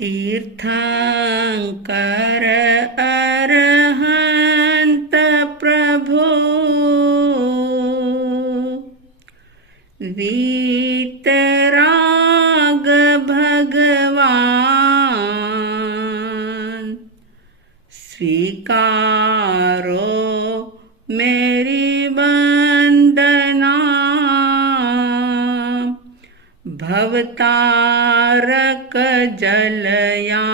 तीर्थंकर अरहंत प्रभो वीतराग भगवान स्वीकारो मेरी वंदना। भवतारक जलयान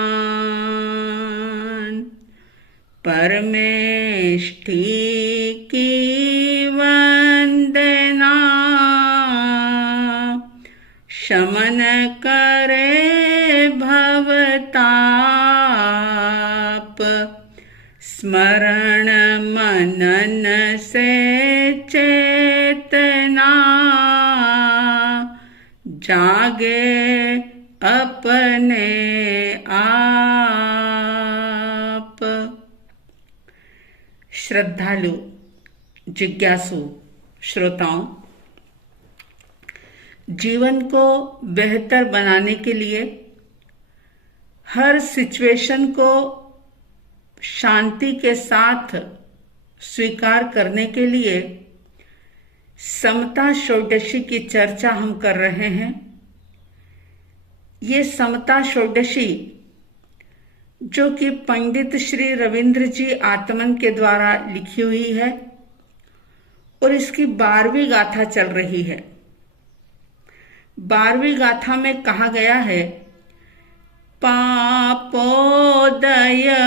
परमेष्ठी की वंदना। शमन करे भवताप स्मरण मनन से चेतना। जागे अपने आप। श्रद्धालु जिज्ञासु श्रोताओं, जीवन को बेहतर बनाने के लिए हर सिचुएशन को शांति के साथ स्वीकार करने के लिए समता षोडशी की चर्चा हम कर रहे हैं। ये समता षोडशी जो कि पंडित श्री रविंद्र जी आत्मन के द्वारा लिखी हुई है और इसकी 12वीं गाथा चल रही है। 12वीं गाथा में कहा गया है, पापोदय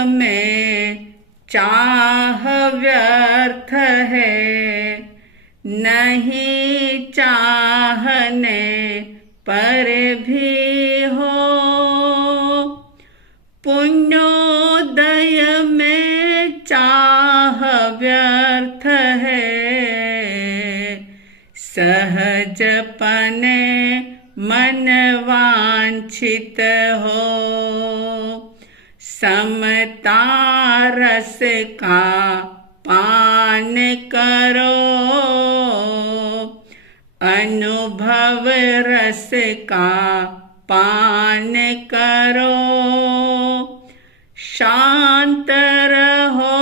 में चाह व्यर्थ है, नहीं चाहने पर भी हो। पुण्योदय में चाह व्यर्थ है, सहजपने मन वांछित हो। समता रस का पान करो, अनुभव रस का पान करो। शांत रहो,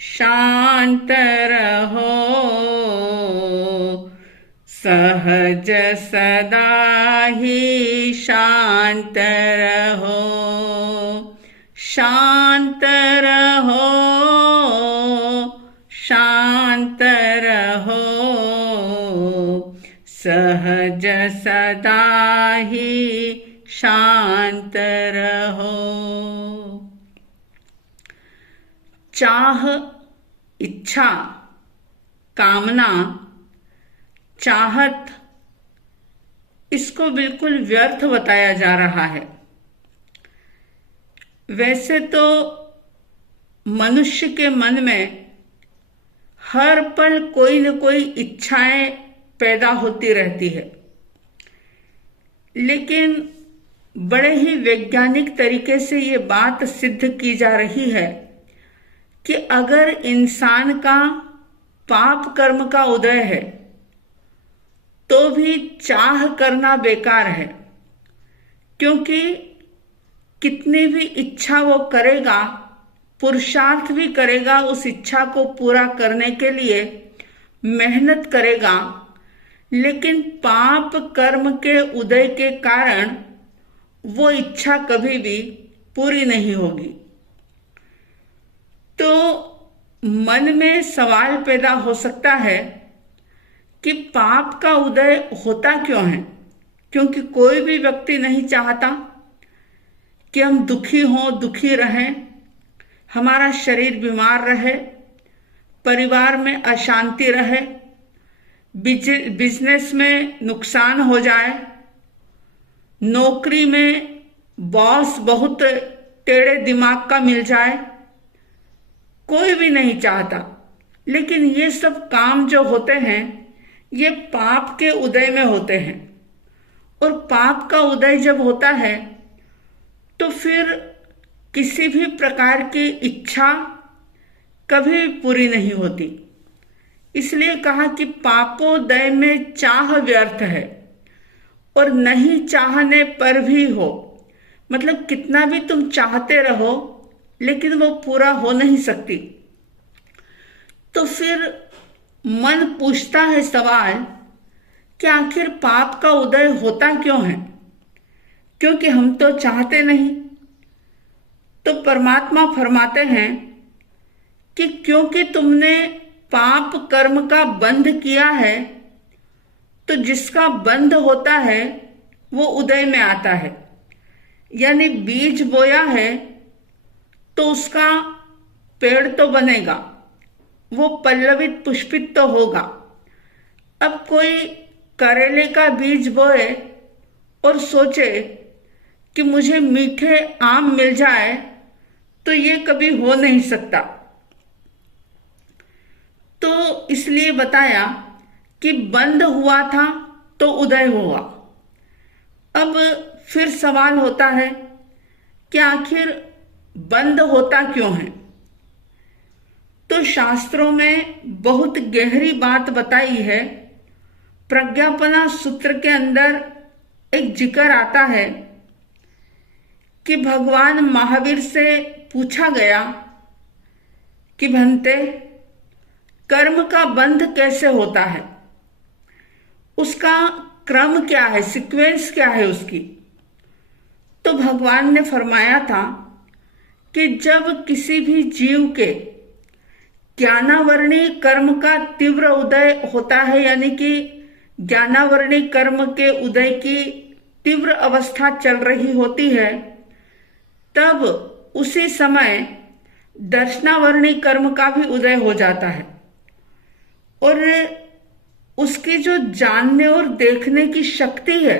शांत रहो, सहज सदा ही शांत रहो। शांत रहो, शांत रहो, सहज सदा ही शांत रहो। चाह, इच्छा, कामना, चाहत, इसको बिल्कुल व्यर्थ बताया जा रहा है। वैसे तो मनुष्य के मन में हर पल कोई न कोई इच्छाएं पैदा होती रहती है, लेकिन बड़े ही वैज्ञानिक तरीके से ये बात सिद्ध की जा रही है कि अगर इंसान का पाप कर्म का उदय है तो भी चाह करना बेकार है, क्योंकि कितनी भी इच्छा वो करेगा, पुरुषार्थ भी करेगा, उस इच्छा को पूरा करने के लिए मेहनत करेगा, लेकिन पाप कर्म के उदय के कारण वो इच्छा कभी भी पूरी नहीं होगी। तो मन में सवाल पैदा हो सकता है कि पाप का उदय होता क्यों है? क्योंकि कोई भी व्यक्ति नहीं चाहता कि हम दुखी हों, दुखी रहें, हमारा शरीर बीमार रहे, परिवार में अशांति रहे, बिजनेस में नुकसान हो जाए, नौकरी में बॉस बहुत टेढ़े दिमाग का मिल जाए। कोई भी नहीं चाहता, लेकिन ये सब काम जो होते हैं ये पाप के उदय में होते हैं, और पाप का उदय जब होता है तो फिर किसी भी प्रकार की इच्छा कभी भी पूरी नहीं होती। इसलिए कहा कि पापोदय में चाह व्यर्थ है, और नहीं चाहने पर भी हो, मतलब कितना भी तुम चाहते रहो लेकिन वो पूरा हो नहीं सकती। तो फिर मन पूछता है सवाल कि आखिर पाप का उदय होता क्यों है? क्योंकि हम तो चाहते नहीं। तो परमात्मा फरमाते हैं कि क्योंकि तुमने पाप कर्म का बंध किया है, तो जिसका बंध होता है वो उदय में आता है। यानी बीज बोया है तो उसका पेड़ तो बनेगा, वो पल्लवित पुष्पित तो होगा। अब कोई करेले का बीज बोए और सोचे कि मुझे मीठे आम मिल जाए, तो ये कभी हो नहीं सकता। तो इसलिए बताया कि बंद हुआ था तो उदय हुआ। अब फिर सवाल होता है कि आखिर बंद होता क्यों है? तो शास्त्रों में बहुत गहरी बात बताई है। प्रज्ञापना सूत्र के अंदर एक जिक्र आता है कि भगवान महावीर से पूछा गया कि भंते, कर्म का बंध कैसे होता है, उसका क्रम क्या है, सीक्वेंस क्या है उसकी? तो भगवान ने फरमाया था कि जब किसी भी जीव के ज्ञानावरणी कर्म का तीव्र उदय होता है, यानी कि ज्ञानावरणी कर्म के उदय की तीव्र अवस्था चल रही होती है, तब उसी समय दर्शनावरणी कर्म का भी उदय हो जाता है और उसकी जो जानने और देखने की शक्ति है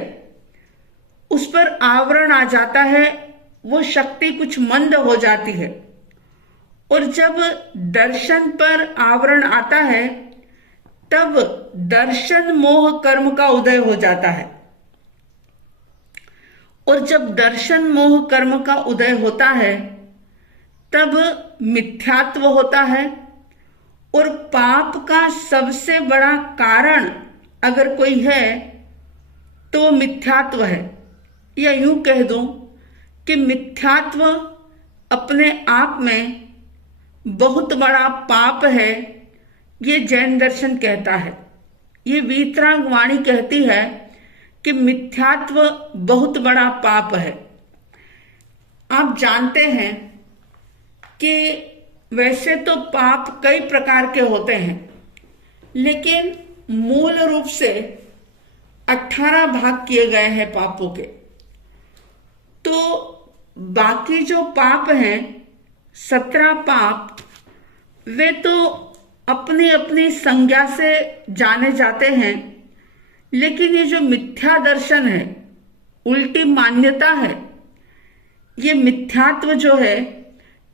उस पर आवरण आ जाता है, वो शक्ति कुछ मंद हो जाती है। और जब दर्शन पर आवरण आता है तब दर्शन मोह कर्म का उदय हो जाता है। और जब दर्शन मोह कर्म का उदय होता है तब मिथ्यात्व होता है। और पाप का सबसे बड़ा कारण अगर कोई है तो वो मिथ्यात्व है, या यूं कह दूं कि मिथ्यात्व अपने आप में बहुत बड़ा पाप है। ये जैन दर्शन कहता है, ये वीतराग वाणी कहती है कि मिथ्यात्व बहुत बड़ा पाप है। आप जानते हैं कि वैसे तो पाप कई प्रकार के होते हैं, लेकिन मूल रूप से 18 भाग किए गए हैं पापों के। तो बाकी जो पाप हैं 17 पाप, वे तो अपनी अपनी संज्ञा से जाने जाते हैं, लेकिन ये जो मिथ्या दर्शन है, उल्टी मान्यता है, ये मिथ्यात्व जो है,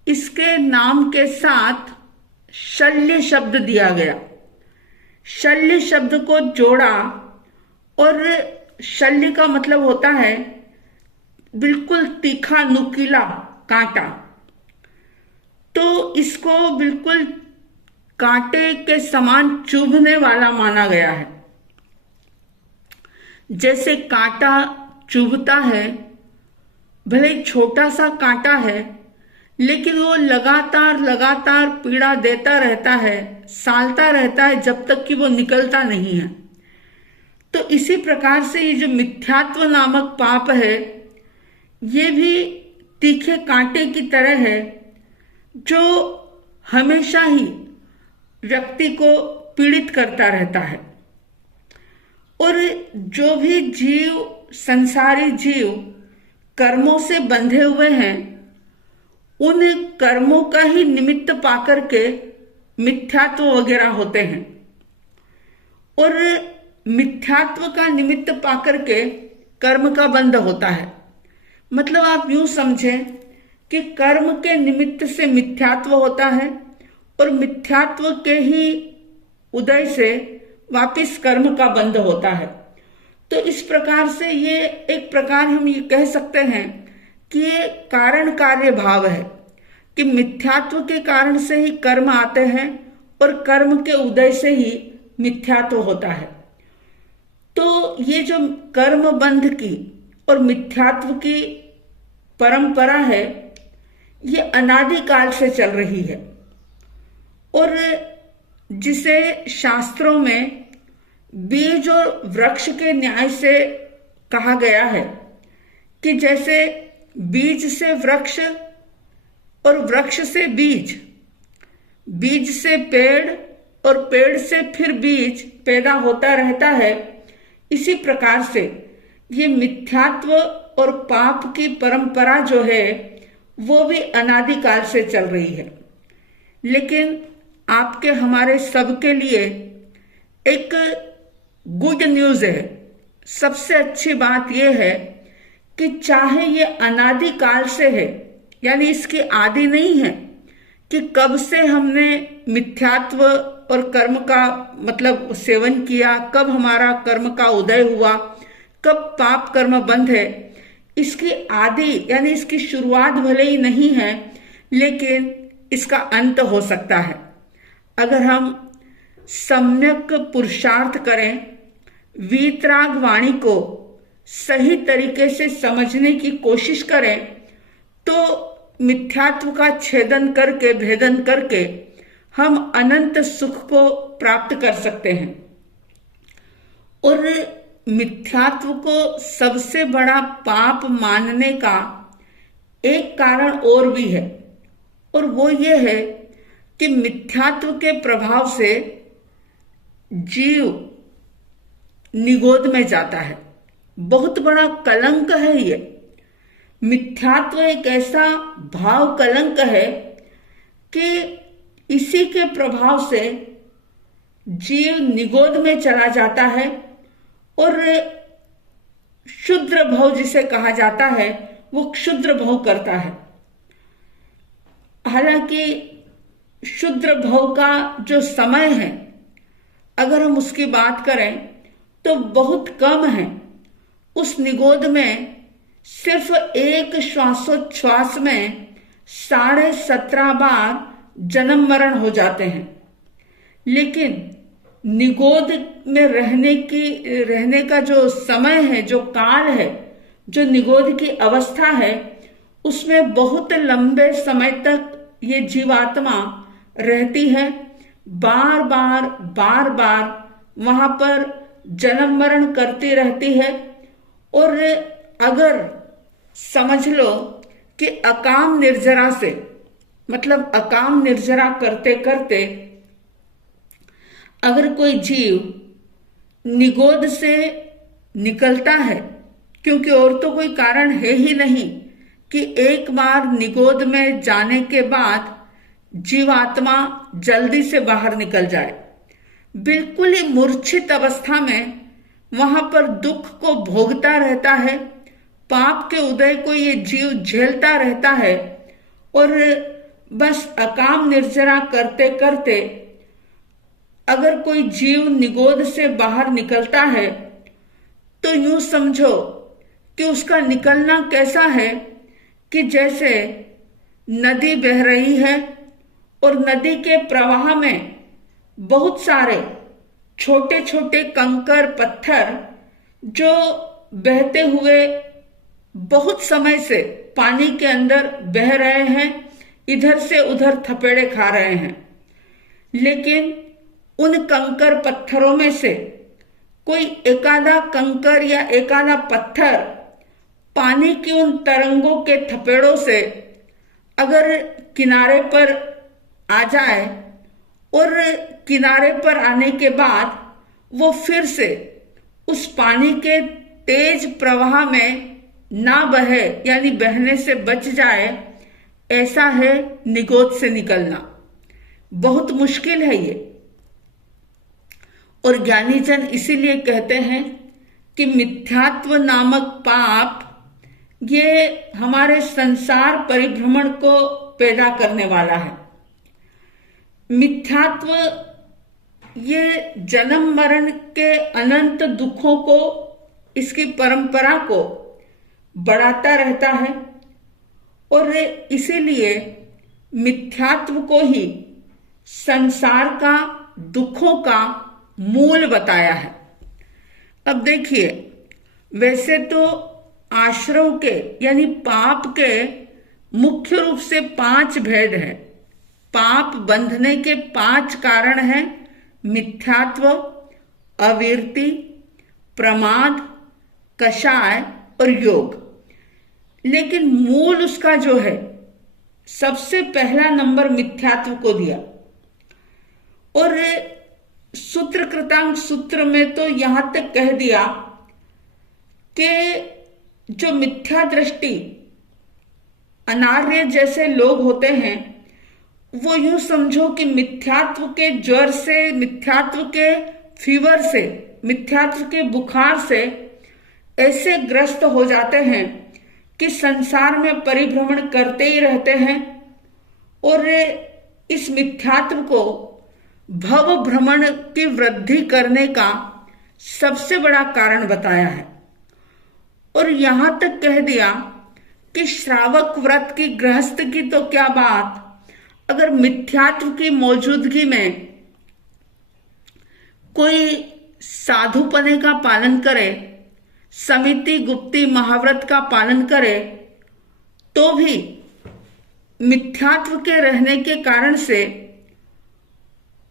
इसके नाम के साथ शल्य शब्द दिया गया। शल्य शब्द को जोड़ा, और शल्य का मतलब होता है बिल्कुल तीखा नुकीला कांटा। तो इसको बिल्कुल कांटे के समान चुभने वाला माना गया है। जैसे कांटा चुभता है, भले छोटा सा कांटा है, लेकिन वो लगातार लगातार पीड़ा देता रहता है, सालता रहता है जब तक कि वो निकलता नहीं है। तो इसी प्रकार से ये जो मिथ्यात्व नामक पाप है, ये भी तीखे कांटे की तरह है, जो हमेशा ही व्यक्ति को पीड़ित करता रहता है। और जो भी जीव, संसारी जीव कर्मों से बंधे हुए हैं, उन कर्मों का ही निमित्त पाकर के मिथ्यात्व वगैरह होते हैं। और मिथ्यात्व का निमित्त पाकर के कर्म का बंध होता है। मतलब आप यूं समझें कि कर्म के निमित्त से मिथ्यात्व होता है, और मिथ्यात्व के ही उदय से वापिस कर्म का बंध होता है। तो इस प्रकार से ये एक प्रकार हम ये कह सकते हैं कि ये कारण कार्य भाव है, कि मिथ्यात्व के कारण से ही कर्म आते हैं और कर्म के उदय से ही मिथ्यात्व होता है। तो ये जो कर्म बंध की और मिथ्यात्व की परंपरा है, ये अनादिकाल से चल रही है और जिसे शास्त्रों में बीज और वृक्ष के न्याय से कहा गया है कि जैसे बीज से वृक्ष और वृक्ष से बीज, बीज से पेड़ और पेड़ से फिर बीज पैदा होता रहता है, इसी प्रकार से ये मिथ्यात्व और पाप की परंपरा जो है वो भी अनादिकाल से चल रही है। लेकिन आपके हमारे सबके लिए एक गुड न्यूज है। सबसे अच्छी बात यह है कि चाहे ये अनादिकाल से है, यानी इसकी आदि नहीं है कि कब से हमने मिथ्यात्व और कर्म का मतलब सेवन किया, कब हमारा कर्म का उदय हुआ, कब पाप कर्म बंद है। इसकी आदि यानी इसकी शुरुआत भले ही नहीं है, लेकिन इसका अंत हो सकता है अगर हम सम्यक पुरुषार्थ करें, वीतराग वाणी को सही तरीके से समझने की कोशिश करें, तो मिथ्यात्व का छेदन करके, भेदन करके हम अनंत सुख को प्राप्त कर सकते हैं। और मिथ्यात्व को सबसे बड़ा पाप मानने का एक कारण और भी है, और वो ये है कि मिथ्यात्व के प्रभाव से जीव निगोद में जाता है। बहुत बड़ा कलंक है ये। मिथ्यात्व एक ऐसा भाव कलंक है कि इसी के प्रभाव से जीव निगोद में चला जाता है और क्षुद्र भव जिसे कहा जाता है वो क्षुद्र भव करता है। हालांकि क्षुद्र भव का जो समय है, अगर हम उसकी बात करें तो बहुत कम है। उस निगोद में सिर्फ एक श्वासोच्छ्वास में 17.5 बार जन्म मरण हो जाते हैं। लेकिन निगोद में रहने का जो समय है, जो काल है, जो निगोद की अवस्था है, उसमें बहुत लंबे समय तक ये जीवात्मा रहती है। बार बार वहां पर जन्म मरण करती रहती है। और अगर समझ लो कि अकाम निर्जरा से, मतलब अकाम निर्जरा करते करते अगर कोई जीव निगोद से निकलता है, क्योंकि और तो कोई कारण है ही नहीं कि एक बार निगोद में जाने के बाद जीवात्मा जल्दी से बाहर निकल जाए। बिल्कुल ही मूर्छित अवस्था में वहां पर दुख को भोगता रहता है, पाप के उदय को ये जीव झेलता रहता है। और बस अकाम निर्जरा करते करते अगर कोई जीव निगोद से बाहर निकलता है तो यूं समझो कि उसका निकलना कैसा है कि जैसे नदी बह रही है और नदी के प्रवाह में बहुत सारे छोटे छोटे कंकर पत्थर जो बहते हुए बहुत समय से पानी के अंदर बह रहे हैं, इधर से उधर थपेड़े खा रहे हैं। लेकिन उन कंकर पत्थरों में से कोई एकाधा कंकर या एकाधा पत्थर पानी की उन तरंगों के थपेड़ों से अगर किनारे पर आ जाए और किनारे पर आने के बाद वो फिर से उस पानी के तेज प्रवाह में ना बहे, यानी बहने से बच जाए, ऐसा है निगोद से निकलना। बहुत मुश्किल है ये। और ज्ञानी जन इसीलिए कहते हैं कि मिथ्यात्व नामक पाप ये हमारे संसार परिभ्रमण को पैदा करने वाला है। मिथ्यात्व ये जन्म मरण के अनंत दुखों को, इसकी परंपरा को बढ़ाता रहता है। और इसीलिए मिथ्यात्व को ही संसार का दुखों का मूल बताया है। अब देखिए, वैसे तो आश्रव के यानी पाप के मुख्य रूप से 5 भेद है। पाप बंधने के 5 कारण हैं: मिथ्यात्व, अवीरति, प्रमाद, कषाय और योग। लेकिन मूल उसका जो है, सबसे पहला नंबर मिथ्यात्व को दिया। और सूत्र कृतांक सूत्र में तो यहां तक कह दिया कि जो मिथ्या दृष्टि अनार्य जैसे लोग होते हैं, वो यूं समझो कि मिथ्यात्व के ज्वर से, मिथ्यात्व के फीवर से, मिथ्यात्व के बुखार से ऐसे ग्रस्त हो जाते हैं कि संसार में परिभ्रमण करते ही रहते हैं और इस मिथ्यात्व को भव भ्रमण की वृद्धि करने का सबसे बड़ा कारण बताया है। और यहां तक कह दिया कि श्रावक व्रत की, गृहस्थ की तो क्या बात, अगर मिथ्यात्व की मौजूदगी में कोई साधुपने का पालन करे, समिति गुप्ती महाव्रत का पालन करे, तो भी मिथ्यात्व के रहने के कारण से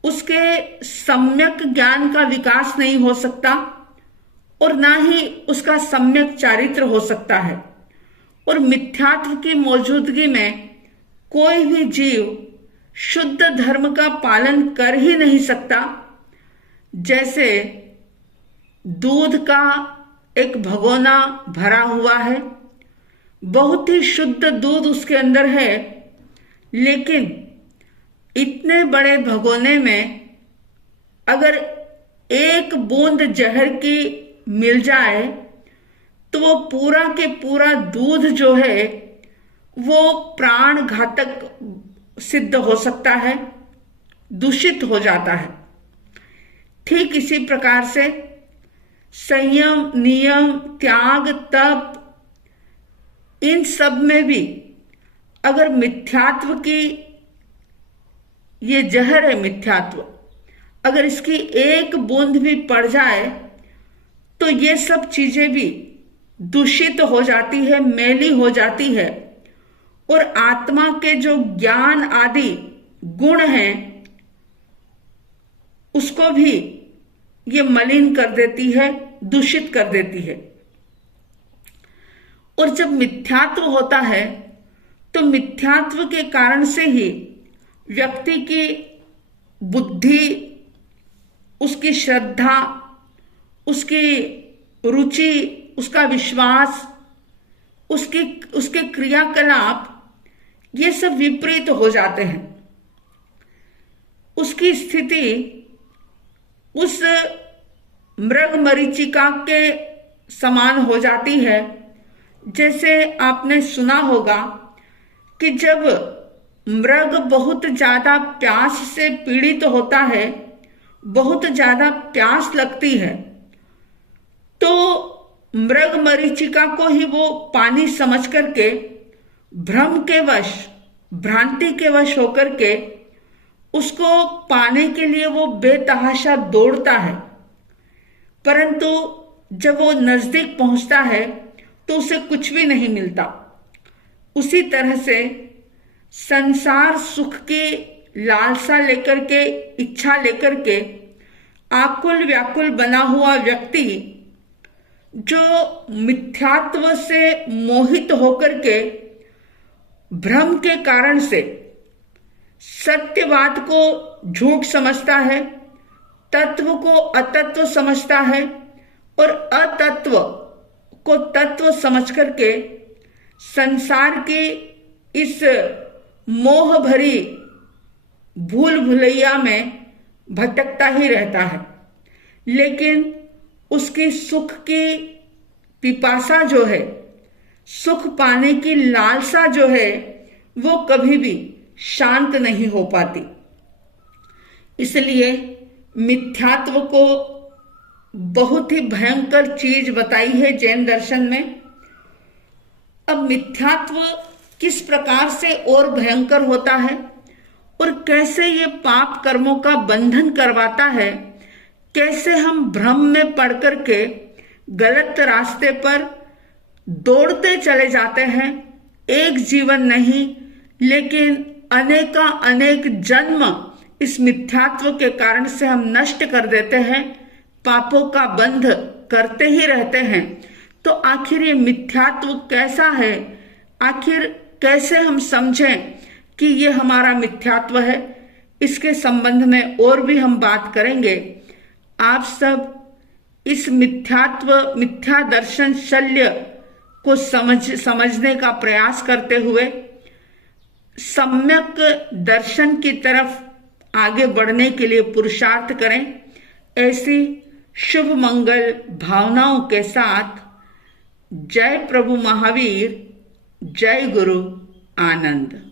उसके सम्यक ज्ञान का विकास नहीं हो सकता और ना ही उसका सम्यक चारित्र हो सकता है। और मिथ्यात्व की मौजूदगी में कोई भी जीव शुद्ध धर्म का पालन कर ही नहीं सकता। जैसे दूध का एक भगोना भरा हुआ है, बहुत ही शुद्ध दूध उसके अंदर है, लेकिन इतने बड़े भगोने में अगर एक बूंद जहर की मिल जाए तो वो पूरा के पूरा दूध जो है वो प्राण घातक सिद्ध हो सकता है, दूषित हो जाता है। ठीक इसी प्रकार से संयम, नियम, त्याग, तप, इन सब में भी अगर मिथ्यात्व की, ये जहर है मिथ्यात्व, अगर इसकी एक बूंद भी पड़ जाए तो ये सब चीजें भी दूषित हो जाती है, मैली हो जाती है और आत्मा के जो ज्ञान आदि गुण हैं उसको भी ये मलिन कर देती है, दूषित कर देती है। और जब मिथ्यात्व होता है तो मिथ्यात्व के कारण से ही व्यक्ति की बुद्धि, उसकी श्रद्धा, उसकी रुचि, उसका विश्वास, उसके क्रियाकलाप, ये सब विपरीत हो जाते हैं। उसकी स्थिति उस मृग मरीचिका के समान हो जाती है। जैसे आपने सुना होगा कि जब मृग बहुत ज्यादा प्यास से पीड़ित होता है, बहुत ज्यादा प्यास लगती है, तो मृग मरीचिका को ही वो पानी समझ करके भ्रम के वश, भ्रांति के वश होकर के उसको पाने के लिए वो बेतहाशा दौड़ता है, परंतु जब वो नजदीक पहुंचता है तो उसे कुछ भी नहीं मिलता। उसी तरह से संसार सुख की लालसा लेकर के, इच्छा लेकर के आकुल व्याकुल बना हुआ व्यक्ति जो मिथ्यात्व से मोहित होकर के भ्रम के कारण से सत्यवाद को झूठ समझता है, तत्व को अतत्व समझता है और अतत्व को तत्व समझ करके संसार की इस मोह भरी भूल भुलैया में भटकता ही रहता है। लेकिन उसकी सुख की पिपासा जो है, सुख पाने की लालसा जो है, वो कभी भी शांत नहीं हो पाती। इसलिए मिथ्यात्व को बहुत ही भयंकर चीज बताई है जैन दर्शन में। अब मिथ्यात्व किस प्रकार से और भयंकर होता है और कैसे ये पाप कर्मों का बंधन करवाता है, कैसे हम भ्रम में पड़ करके गलत रास्ते पर दौड़ते चले जाते हैं। एक जीवन नहीं, लेकिन अनेका अनेक जन्म इस मिथ्यात्व के कारण से हम नष्ट कर देते हैं, पापों का बंध करते ही रहते हैं। तो आखिर ये मिथ्यात्व कैसा है? आखिर कैसे हम समझें कि ये हमारा मिथ्यात्व है? इसके संबंध में और भी हम बात करेंगे। आप सब इस मिथ्या दर्शन शल्य को समझने का प्रयास करते हुए सम्यक दर्शन की तरफ आगे बढ़ने के लिए पुरुषार्थ करें। ऐसी शुभ मंगल भावनाओं के साथ जय प्रभु महावीर, जय गुरु आनंद।